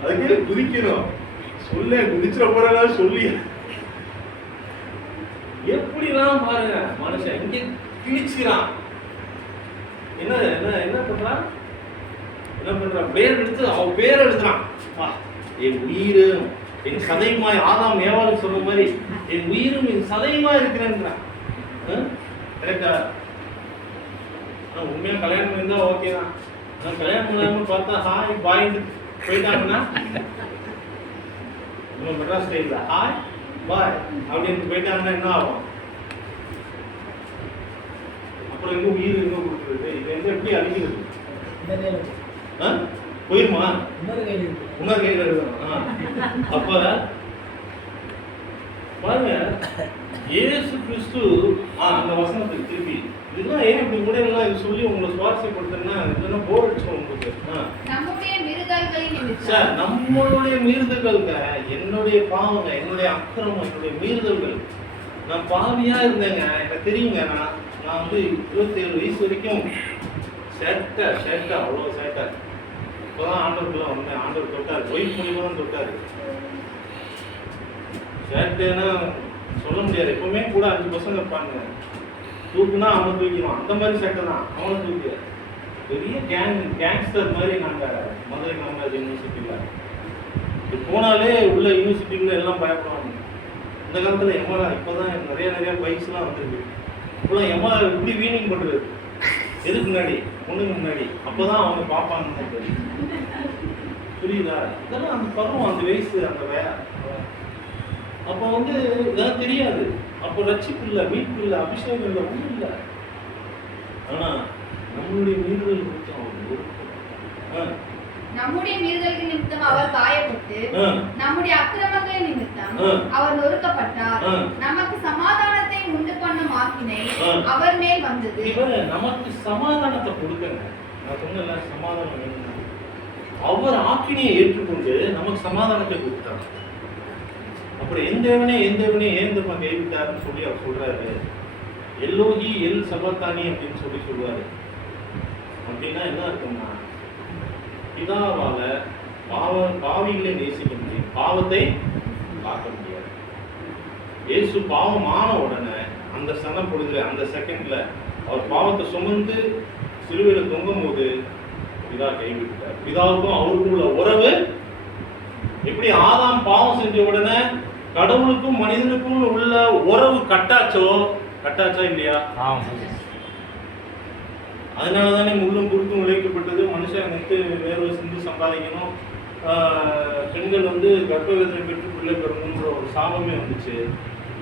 அதுக்கே குதிக்கணும். சொல்ல குதிச்சுற போறதா சொல்லி எப்படிலாம் பாருங்க மனுஷன் இங்க கிழிச்சுறான். என்ன என்ன என்ன பண்றான்? என்ன பண்றான்? பேர் எடுத்து அவன் பேர் எழுதுறான். என் உயிரும் என் சதையுமாய், ஆதாம் ஏவாளுக்கு சொல்ற மாதிரி என் உயிரும் என் சதையுமா இருக்கிறேன்றான். கரெக்டா? உண்மையா கல்யாணம் இருந்தா ஓகே தான். நான் கல்யாணம் பண்ணாம பார்த்தா ஹாய் பாய்ன்னு போயிட்டாங்கன்னா நம்ம மெட்ராஸ் ஸ்டைல்ல ஹாய் பாய் அப்படின்னு போயிட்டாங்கன்னா என்ன ஆகும்? அப்புறம் எங்க உயிர் எங்க கொடுக்குறது? இது வந்து எப்படி அழிக்கிறது? போயிருமா? இன்னொரு கையில் எழுதணும். அப்ப பாருங்க, இயேசு கிறிஸ்து அந்த வசனத்துக்கு திருப்பி இதெல்லாம் ஏன் இப்படி கூட எல்லாம் இது சொல்லி உங்களை சுவாரஸ்யப்படுத்துன்னா இதெல்லாம் போர் அடிச்சோம் உங்களுக்கு. சார், நம்மளுடைய மீறுதல்களுங்க, என்னுடைய பாவங்க, என்னுடைய அக்கிரமம், என்னுடைய மீறுதல்கள். நான் பாவியா இருந்தேங்க, எனக்கு தெரியுங்க. நான் வந்து 27 வயசு வரைக்கும் சேட்டை அவ்வளோ சேட்டை. இப்போதான் ஆண்டவருக்குள்ள வந்தேன். ஆண்டவர் தொட்டாரு, ஒய்ஃப் மூலியமா தான் தொட்டாரு. சேட்டைன்னா சொல்ல முடியாது. எப்பவுமே கூட 5 பசங்க இருப்பாங்க. தூக்குனா அவனை தூக்கிடுவான். அந்த மாதிரி சேட்டை தான். அவனை தூக்கு பெரிய கேங்ஸ்டர் மாதிரி. நாங்கள் மதுரை காமராஜ் யூனிவர்சிட்டியில் போனாலே உள்ள யூனிவர்சிட்டிக்குள்ள எல்லாம் பயப்படுவாங்க. இந்த காலத்தில் எம்மா இப்போதான் நிறைய பைக்ஸ்லாம் வந்துருக்கு. இப்போலாம் எம்மா இப்படி வீனிங் பண்ணுறது எதுக்கு முன்னாடி, பொண்ணுங்க முன்னாடி. அப்போதான் அவங்க பார்ப்பாங்க. புரியுதா? இதெல்லாம் அந்த பருவம், அந்த வயசு, அந்த அப்போ வந்து இதெல்லாம் தெரியாது. அப்போ ரட்சிப்பு இல்லை, மீட்பு இல்லை, அபிஷேகம் இல்லை, ஒன்றும் இல்லை. ஆனா நம்மளுடைய மீறுதல் குறித்து அவன் நம்முடைய மீறுதலுக்கு நிமித்தம் அவர் காயப்பட்டு நம்முடைய அக்கிரமங்களின் நிமித்தம் அவர் நொறுக்கப்பட்டார். நமக்கு சமாதானத்தை உண்டு பண்ணும் ஆக்கினை அவர் மேல் வந்தது. இவர் நமக்கு சமாதானத்தை கொடுக்கங்க. நான் சொன்னல சமாதானம் வேணும். அவர் ஆக்கினையை ஏற்றுக்கொண்டு நமக்கு சமாதானத்தை கொடுத்தார். அப்புறம் என் தேவனே ஏன் நம்ம கைவிட்டாருன்னு சொல்லி அவர் சொல்றாரு. எல்லோகி எல் சபத்தானி அப்படின்னு சொல்லி சொல்லுவாரு. அப்படின்னா என்ன அர்த்தம்னா, பிதாவால பாவிகளை நேசிக்க முடியும், பாவத்தை காக்க முடியாது. இயேசு பாவமான உடனே அந்த சனம் பொழுதுல அந்த செகண்ட்ல அவர் பாவத்தை சுமந்து சிலுவையில தொங்கும் போது பிதா கைவிட்டார். பிதாவுக்கும் அவருக்கும் உள்ள உறவு எப்படி ஆதாம் பாவம் செஞ்ச உடனே கடவுளுக்கும் மனிதனுக்கும் உள்ள உறவு கட்டாச்சா இல்லையா? அதனாலதானே முள்ளும் குறுக்கும் விளைவிக்கப்பட்டது. மனுஷன் வந்து வேர்வை சிந்து சம்பாதிக்கணும், பெண்கள் வந்து கர்ப்பவேதனை பெற்று பிள்ளை பெறணுன்ற ஒரு சாபமே வந்துச்சு.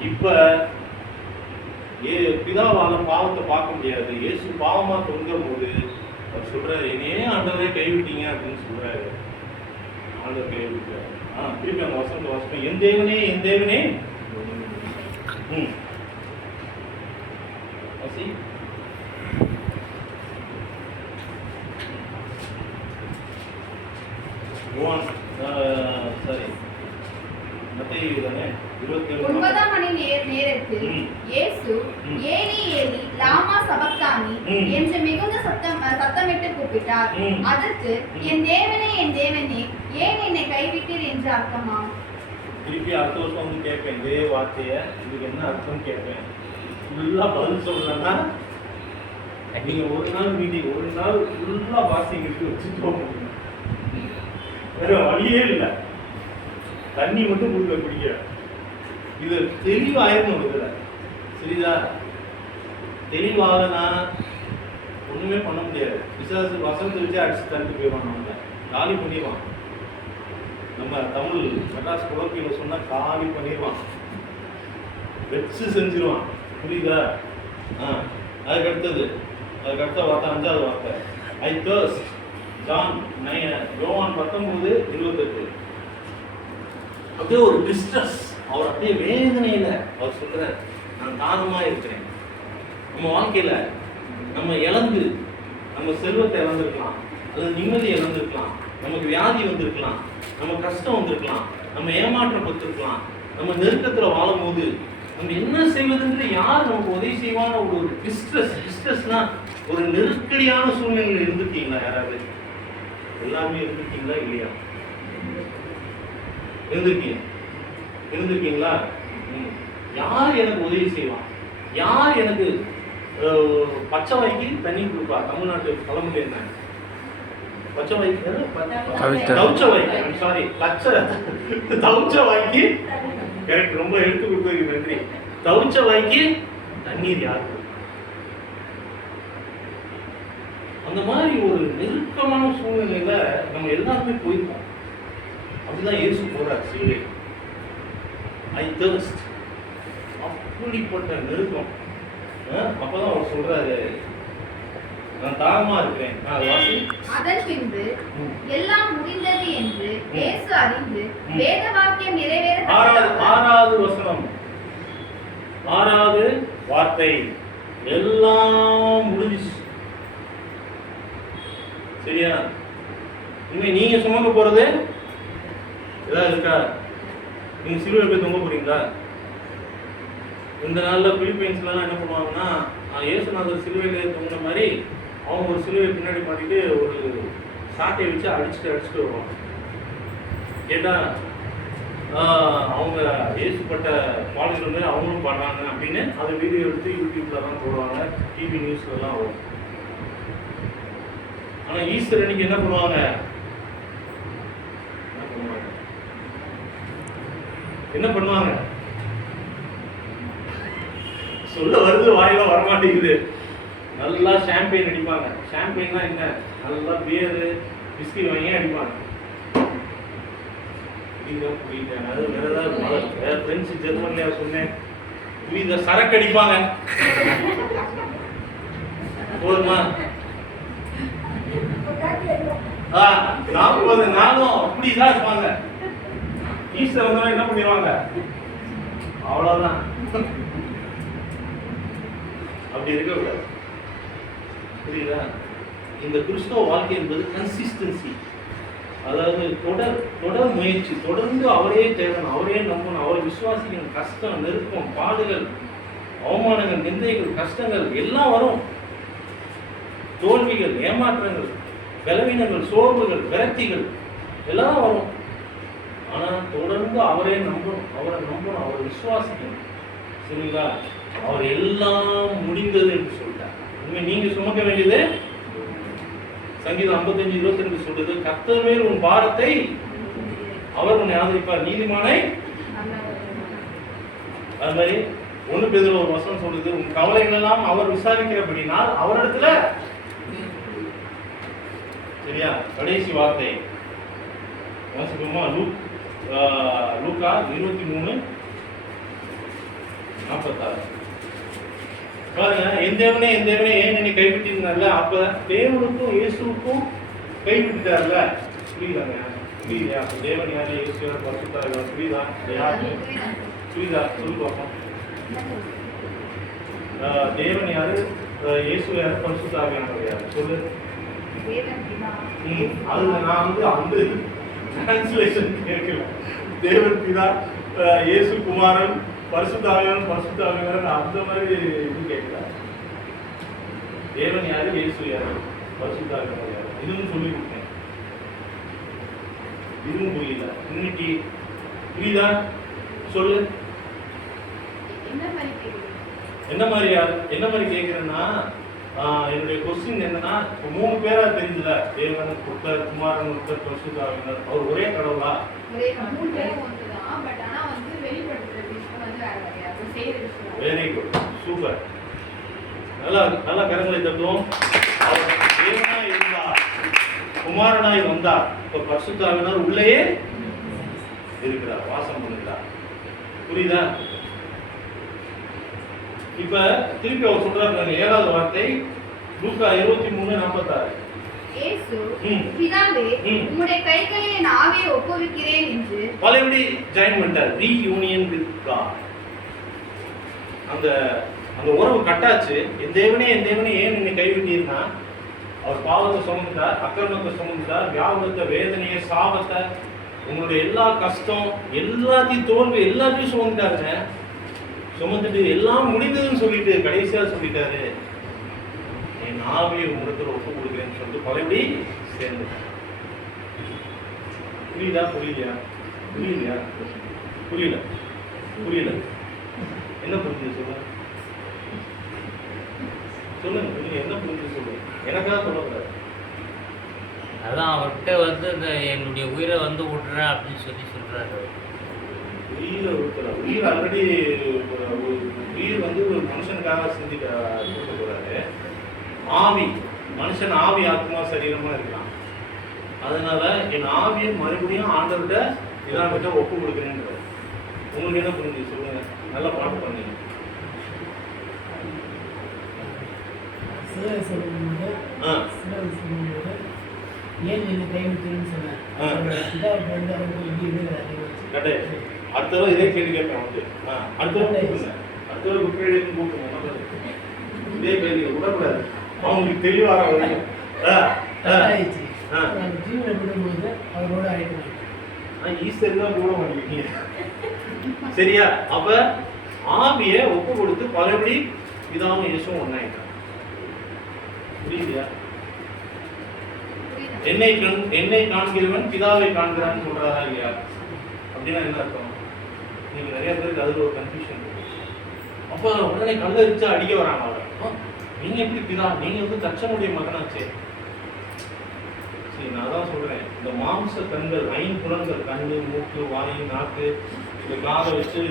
இப்ப பிதாவால பாவத்தை பார்க்க முடியாது. இயேசு பாவமா தொங்கும் போது அவர் சொல்றாரு, என்னையே ஆண்டவரே கைவிட்டீங்க அப்படின்னு சொல்றாரு. ஆண்டவர் கைவிட்டார். திருப்பி அந்த வசனம் என் தேவனே ஒன்பதாம் மணி நேரத்தில் இயேசு ஏலி ஏலி லாமா சபக்தானி என்று மிகுந்த சத்தமிட்டு கூப்பிட்டார். அதற்கு என் தேவனே ஏன் என்னை கைவிட்டீர் என்று அர்த்தமாம். திருப்பி அடுத்த வருஷம் வந்து கேட்பேன் இதே வார்த்தைய, இதுக்கு என்ன அர்த்தம் கேட்பேன். ஃபுல்லா பதில் சொல்லலன்னா நீங்க ஒரு நாள் ஃபுல்லா வாசிக்கிட்டு வச்சுட்டு போக முடியும். வேற வழியே இல்லை. தண்ணி மட்டும் ஊர்ல குடிக்க. இது தெளிவாயிரணும். இதுல சரிதா? தெளிவாகனா ஒண்ணுமே பண்ண முடியாது. விசாசு வசனத்தை வச்சு அடிச்சு தள்ளி போயிடுவான், நம்ம காலி பண்ணிடுவான். நம்ம தமிழ் மெட்ராஸ் குழப்பியில சொன்னா காலி பண்ணிடுவான், வச்சு செஞ்சிருவான். புரியுதா? அதுக்கடுத்த வார்த்தை 5வது வார்த்தை ஐ தர்ஸ்ட். யோவான் 19:28. அப்படியே ஒரு டிஸ்ட்ரெஸ், அவர் அப்படியே வேதனையில அவர் சொல்றார், நான் தாகமா இருக்கிறேன். நம்ம வாழ்க்கையில நம்ம இழந்து, நம்ம செல்வத்தை இழந்திருக்கலாம், அல்லது நிம்மதி இழந்திருக்கலாம், நமக்கு வியாதி வந்திருக்கலாம், நம்ம கஷ்டம் வந்திருக்கலாம், நம்ம ஏமாற்றப்பட்டிருக்கலாம். நம்ம நெருக்கத்துல வாழும் போது நம்ம என்ன செய்வதுன்ற யார் நமக்கு உதவி செய்வான ஒரு டிஸ்ட்ரெஸ்னா ஒரு நெருக்கடியான சூழ்நிலையில் இருந்திருக்கீங்களா? யாராவது? எல்லாருமே இருந்திருக்கீங்களா இல்லையா? இருந்திருக்கீங்களா? யார் எனக்கு உதவி செய்வான்? யார் எனக்கு பச்சை வாய்க்கு தண்ணி கொடுப்பா? தமிழ்நாட்டு பழமொழி என்ன? பச்சை வாய்க்கு தவுச்ச வாய்க்கு கரெக்ட். ரொம்ப எடுத்து கொடுத்ததுக்கு நன்றி. தவுச்ச வாய்க்கு தண்ணீர் யாரு? அந்த மாதிரி ஒரு நெருக்கமான சூழ்நிலையில நம்ம எல்லாருமே போயிருக்கோம். அப்படிதான் இயேசு போறார் சிலுவை. ஐ தர்ஸ்ட். அப்படிப்பட்ட நெருக்கம். அப்பதான் அவர் சொல்றாரு, நான் தாகமா இருக்கிறேன். அதன் பின்பு எல்லாம் முடிந்தது என்று இயேசு அறிந்து வேத வாக்கியம் நிறைவேற 6வது வசனம், 6வது வார்த்தை, எல்லாம் முடிஞ்சிச்சு. சரியா? இனிமே நீங்க சுமக்க போறது ஏதாவது இருக்கா? நீங்க சிலுவை போய் தொங்க போறீங்களா? இந்த நாள்ல பிலிப்பைன்ஸ்லாம் என்ன பண்ணுவாங்கன்னா, இயேசுநாதர் சிலுவையில தொங்குற மாதிரி அவங்க ஒரு சிலுவை பின்னாடி மாட்டிட்டு ஒரு சாட்டையை வச்சு அடிச்சுட்டு வருவாங்க. கேட்டா அவங்க இயேசுப்பட்ட பாடல்கள் மாதிரி அவங்களும் பாடுறாங்க அப்படின்னு அதை வீடியோ எடுத்து யூடியூப்ல தான் போடுவாங்க, டிவி நியூஸ்லாம் வரும். ஆனா ஈஸ்டர் அன்னைக்கு என்ன பண்ணுவாங்க? என்ன பண்ணுவாங்க? சொல்ல வருது, வாயில வரமாட்டேங்குது. நல்லா ஷாம்பெயின் அடிப்பாங்க. ஷாம்பெயின்னா என்ன? நல்லா பியரு, விஸ்கி வாங்கி அடிப்பாங்க. புரியுதா அது வேற ஏதாவது வேற ஃப்ரெண்ட்ஸ் ஜெர்மனியா சொன்னேன் புரியுதா சரக்கு அடிப்பாங்க போதுமா 40 நாளும் அப்படிதான் இருப்பாங்க ஈஸ்டர் வந்தா என்ன பண்ணிடுவாங்க அவ்வளவுதான் அப்படி இருக்க கூடாது புரியுதா இந்த கிறிஸ்தவ வாழ்க்கை என்பது கன்சிஸ்டன்சி அதாவது தொடர் முயற்சி தொடர்ந்து அவரே தேடணும் அவரே நம்பணும் அவரை விசுவாசிக்கணும் கஷ்டம் நெருக்கம் பாடுகள் அவமானங்கள் நிந்தைகள் கஷ்டங்கள் எல்லாம் வரும் தோல்விகள் ஏமாற்றங்கள் பலவீனங்கள் சோர்வுகள் விரக்திகள் எல்லாம் வரும் ஆனா தொடர்ந்து அவரே நம்பணும் அவரை விசுவாசிக்கணும் சரிங்களா அவர் எல்லாம் முடிந்தது என்று சொல்லிட்டார் இனிமே நீங்க சுமக்க வேண்டியது சங்கீதம் 55:22 சொல்றது கர்த்தர் மேல் உன் பாரத்தை அவர் உன்னை ஆதரிப்பார் நீதிமானை அது மாதிரி 1 பேதுரு ஒரு வசனம் சொல்லுது உன் கவலைகள் எல்லாம் அவர் விசாரிக்கிறபடினால் அவரிடத்துல சரியா கடைசி வார்த்தை வாசிப்போமா லூக்கா 23:46 பாருங்க என் தேவனே ஏன் என்னை கைவிட்டீங்கல்ல அப்ப தேவனுக்கும் இயேசுவுக்கும் கைவிட்டுட்டார்ல புரியுதாங்க புரியுதா தேவன் யாரு இயேசு யாரு பரிசுத்தார் புரியுதா யாரு புரியுதா சொல்லி பார்ப்போம் தேவன் யாரு இயேசு யாரு பரிசுத்தார் யாரு சொல்லு அது நான் அந்த டிரான்ஸ்லேஷன் கேட்கல தேவன் பிதா இயேசு குமாரன் பரிசுத்தாவியானவர் அந்த மாதிரி இது கேட்கல தேவன் யாரு இயேசு யாரு பரிசுத்தாவியானவர் யாரு இதுவும் சொல்லி கொடுத்தேன் இதுவும் புரியல இன்னைக்கு புரியுதா சொல்லு என்ன மாதிரி கேட்கிறேன்னா என்னுடைய கொஸ்டின் என்னன்னா 3 பேரா தெரிஞ்சல தேவன் ஒருத்தர் குமாரன் ஒருத்தர் பரிசுத்தாவியானவர் அவர் ஒரே கடவுளா வெரி குட் சூப்பர் நல்லா கரங்களை தட்டுவோம் அவர் தேவனாய் இருந்தார் குமாரனாய் வந்தார் இப்ப பரிசுத்தாவியானவர் உள்ளேயே இருக்கிறார் வாசம் பண்ணுகிறார் புரியுதா இப்ப திருப்பி அவர் சொல்றாரு 7வது வார்த்தை லூக்கா 23:46 இயேசு பிதாவே உம்முடைய கைகளில் என் ஆவியை ஒப்புவிக்கிறேன் என்று பலபடி ஜாயின் பண்ணிட்டார் ரீயூனியன் வித் காட் அந்த உறவு கட்டாச்சு என் தேவனே ஏன் என்னை கைவிட்டீர்னா அவர் பாவத்தை சுமந்துட்டார் அக்கிரமத்தை சுமந்துட்டார் வியாபத்தை வேதனையை சாபத்தை உங்களுடைய எல்லா கஷ்டம் எல்லாத்தையும் தோல்வி எல்லாத்தையும் சுமந்துட்டாருங்க சுமந்துட்டு எல்லாம் முடிந்ததுன்னு சொல்லிட்டு கடைசியா சொல்லிட்டாரு என் ஆவியை உங்களிடத்துல ஒப்பு கொடுக்குறேன்னு சொல்லிட்டு பலபடி சேர்ந்துட்டார் புரியல என்ன புரிஞ்சு சொல்லுங்க என்ன புரிஞ்சு சொல்லுங்க எனக்காக சொல்லக்கூடாது அதான் அவர்கிட்ட வந்து இந்த என்னுடைய உயிரை வந்து விட்டுறேன் அப்படின்னு சொல்றாரு உயிர் ஆல்ரெடி உயிர் வந்து ஒரு மனுஷனுக்காக சிந்திக்க கொடுக்க போறாரு ஆவி மனுஷன் ஆவி ஆத்மா சரீரமா இருக்கலாம் அதனால என் ஆவியை மறுபடியும் ஆண்டவர்கிட்ட இதாகிட்ட ஒப்பு கொடுக்குறேன்றது உங்களுக்கு என்ன புரிஞ்சு சொல்லுங்க நல்லா பாட்டு பண்ணீங்க ஏன் என்ன கைவிட்டுன்னு சொன்னார் அடுத்த இதே கேள்வி கேட்பேன் வந்து அடுத்த குப்பையிலேருந்து கூப்பிடுங்க இதே கேள்வி விடக்கூடாது அவங்களுக்கு தெளிவாக வரைக்கும் ஜீவனை விடும்போது அவரோட ஆயிடுவாங்க ஈஸ்டர் தான் கூட மாட்டீங்க சரியா அப்ப ஆவியை ஒப்பு கொடுத்து பலபடி இதாவும் இயேசுவும் ஒன்னாயிட்டான் புரியுதியா என்னை காண்கிறவன் பிதாவை காண்கிறான்னு சொல்றாரா இல்லையா அப்படின்னா என்ன அர்த்தம் நீங்க நிறைய பேருக்கு அதுல ஒரு கன்ஃபியூஷன் இருக்கு அப்ப உடனே கல்லறிச்சு அடிக்க வராங்க அவர் நீங்க எப்படி பிதா நீங்க வந்து தச்சனுடைய மகனாச்சே சரி நான் தான் சொல்றேன் இந்த மாம்ச கண்கள் 5 புலன்கள் கண்ணு மூக்கு வாய் நாக்கு இந்த காதை வச்சு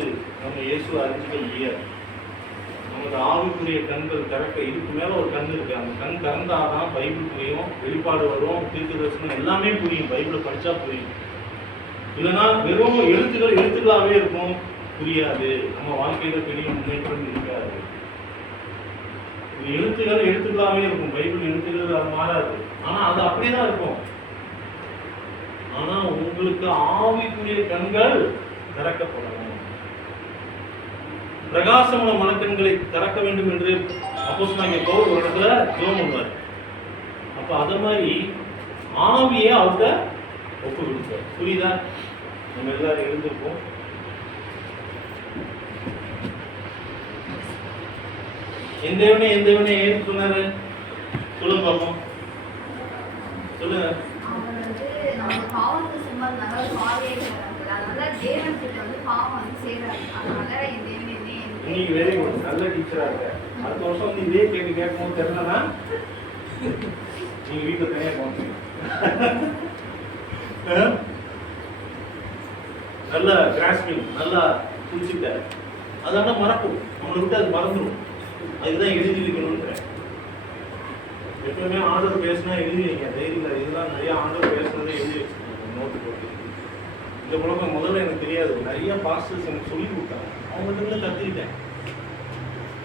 நம்ம இயேசு அறிஞ்சிக்க முடியாது நமக்கு ஆவிக்குரிய கண்கள் திறக்க இதுக்கு மேல ஒரு கண் இருக்கு அந்த கண் திறந்தாதான் பைபிள் புரியும் வெளிப்பாடு வரும் தீர்க்க தரிசனம் எல்லாமே புரியும் பைபிளை படிச்சா புரியும் இல்லைன்னா வெறும் எழுத்துக்களாகவே இருக்கும், புரியாது. நம்ம வாழ்க்கையில பெரிய முன்னேற்றம் இருக்காது. எழுத்துக்களாகவே இருக்கும், பைபிள் எழுத்துக்கள் அது மாறாது. ஆனா அது அப்படியேதான் இருக்கும். ஆனா உங்களுக்கு ஆவிக்குரிய கண்கள் திறக்கப்படணும். பிரகாசமான மனக்கண்களை திறக்க வேண்டும் என்று அப்போஸ்தலனாகிய பவுல் ஒரு இடத்துல ஜெபம் பண்ணுவார். அப்ப அத மாதிரி ஆவியை அவர்கிட்ட ஒப்பு கொடுத்தார். புரியுதா? நம்ம எல்லாரும் எழுந்திருப்போம். எந்த தேவனே ஏன் சொன்னாரு? சொல்லுங்க பாப்போம், சொல்லுங்க. அவர் வந்து நம்ம பாவத்தை சுமந்தனால பாவியை செய்றாங்க. அதனால தேவன் கிட்ட வந்து பாவம் வந்து சேராது. அதனால என் தேவன் என்னை இன்னைக்கு வெரி குட், நல்ல டீச்சரா இருக்க. அடுத்த வருஷம் வந்து இதே கேள்வி கேட்கணும் தெரியலனா நீங்க வீட்டுல தனியா போங்க. நல்ல கிராஸ்பிங், நல்லா புரிச்சுட்ட. அதனால மறக்கும், நம்மளை விட்டு அது மறந்துடும். அதுதான் எழுதி இருக்கணும்ன்ற. எப்பவுமே ஆண்டவர் பேசினா எழுதி வைங்க, தைரியம். இதுதான் நிறைய ஆண்டவர் பேசுனதை எழுதி வச்சுக்கோங்க நோட்டு போட்டு. இந்த பழக்கம் முதல்ல எனக்கு தெரியாது. நிறைய பாஸ்டர்ஸ் எனக்கு சொல்லி கொடுத்தாங்க, அவங்ககிட்ட கற்றுக்கிட்டேன்.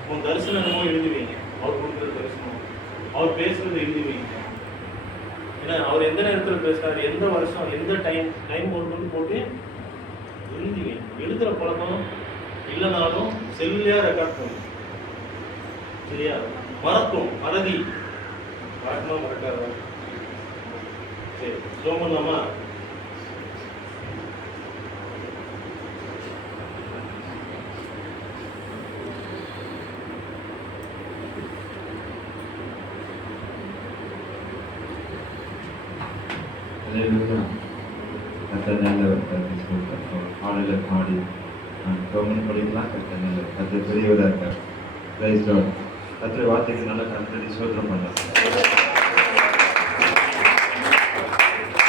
உன் தரிசனம் என்னமோ எழுதி வைங்க, அவர் கொடுக்குற தரிசனம், அவர் பேசுறதை எழுதி வைங்க. ஏன்னா அவர் எந்த நேரத்தில் பேசுறாரு, எந்த வருஷம், எந்த டைம் ஒன்று போட்டு எழுதி வைங்க. எழுதுகிற பழக்கம் இல்லைனாலும் செல்லியா ரெக்கார்ட் பண்ணும். சரியா? மறக்கும், மறதி மறக்கணும், மறக்காத. சரி, சோமலாமா? பாடல பாடி கவர்மெண்ட் படிக்கலாம். கத்த பெரியவராக இருக்கார். கத்திர வார்த்தைக்கு நல்லா கத்தடி சோதனை பண்ணலாம்.